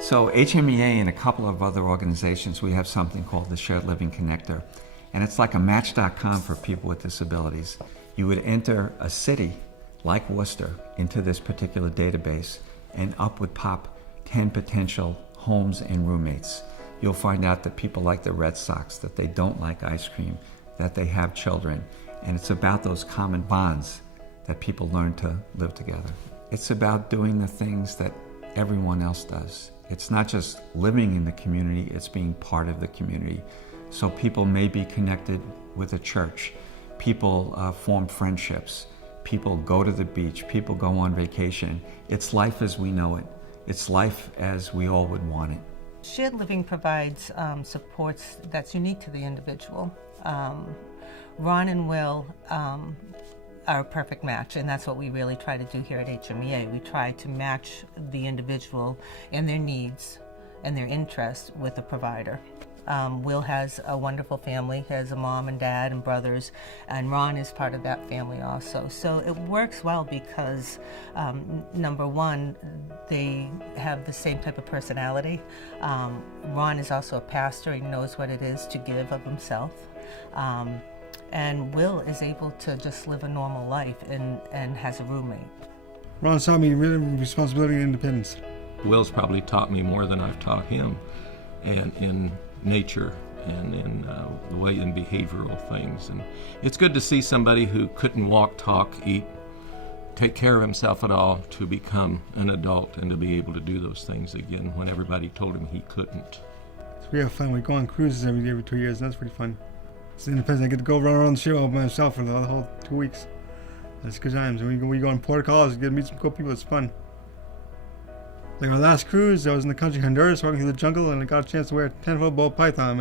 So HMEA and a couple of other organizations, we have something called the Shared Living Connector. And it's like a match.com for people with disabilities. You would enter a city like Worcester into this particular database, and up would pop 10 potential homes and roommates. You'll find out that people like the Red Sox, that they don't like ice cream, that they have children. And it's about those common bonds that people learn to live together. It's about doing the things that everyone else does. It's not just living in the community, it's being part of the community. So people may be connected with a church. People form friendships. People go to the beach. People go on vacation. It's life as we know it. It's life as we all would want it. Shared living provides supports that's unique to the individual. Ron and Will are a perfect match, and that's what we really try to do here at HMEA. We try to match the individual and their needs and their interests with a provider. Will has a wonderful family, has a mom and dad and brothers, and Ron is part of that family also. So it works well because, number one, they have the same type of personality. Ron is also a pastor, he knows what it is to give of himself. And Will is able to just live a normal life and has a roommate. Ron taught me really responsibility and independence. Will's probably taught me more than I've taught him, and in nature and in the way in behavioral things. And it's good to see somebody who couldn't walk, talk, eat, take care of himself at all to become an adult and to be able to do those things again when everybody told him he couldn't. So we have fun. We go on cruises every 2 years, and that's pretty fun. It's independent. I get to go around the ship all by myself for the whole 2 weeks. That's good times. And we go on port calls, get to meet some cool people. It's fun. Like our last cruise, I was in the country Honduras, walking through the jungle, and I got a chance to wear a 10-foot ball python.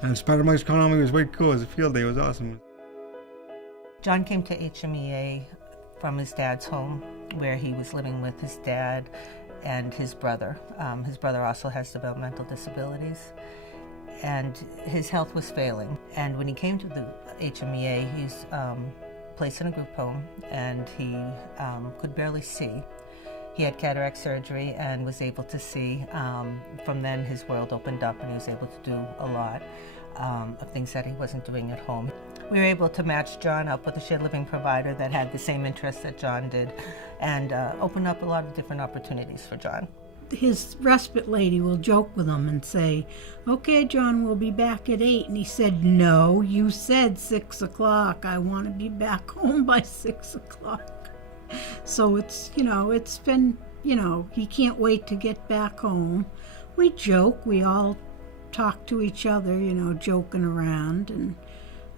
And Spider Mike's calling on me. It was way cool. It was a field day. It was awesome. John came to HMEA from his dad's home, where he was living with his dad and his brother. His brother also has developmental disabilities, and his health was failing. And when he came to the HMEA, he was placed in a group home, and he could barely see. He had cataract surgery and was able to see. From then, his world opened up, and he was able to do a lot of things that he wasn't doing at home. We were able to match John up with a shared living provider that had the same interests that John did, and open up a lot of different opportunities for John. His respite lady will joke with him and say, "Okay, John, we'll be back at 8." And he said, "No, you said 6 o'clock. I want to be back home by 6 o'clock." So it's been, he can't wait to get back home. We joke, we all talk to each other, joking around, and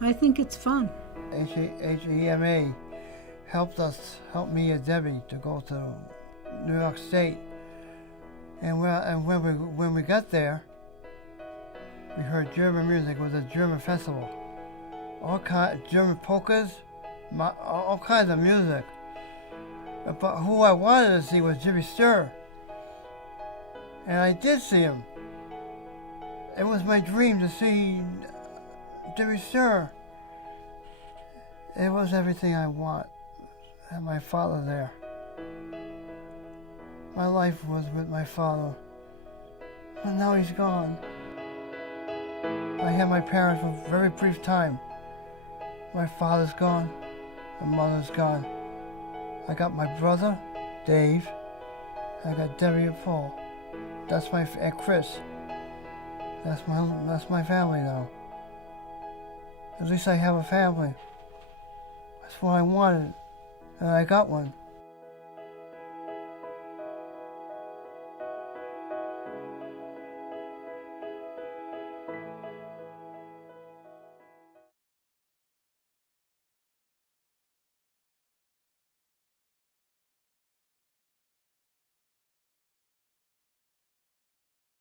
I think it's fun. HMEA helped me and Debbie to go to New York State. And when we got there, we heard German music. It was a German festival. All kinds German polkas, all kinds of music. But who I wanted to see was Jimmy Sturr. And I did see him. It was my dream to see Jimmy Sturr. It was everything I want. I had my father there. My life was with my father. But now he's gone. I had my parents for a very brief time. My father's gone. My mother's gone. I got my brother, Dave. I got Debbie and Paul. That's and Chris. That's my family now. At least I have a family. That's what I wanted, and I got one.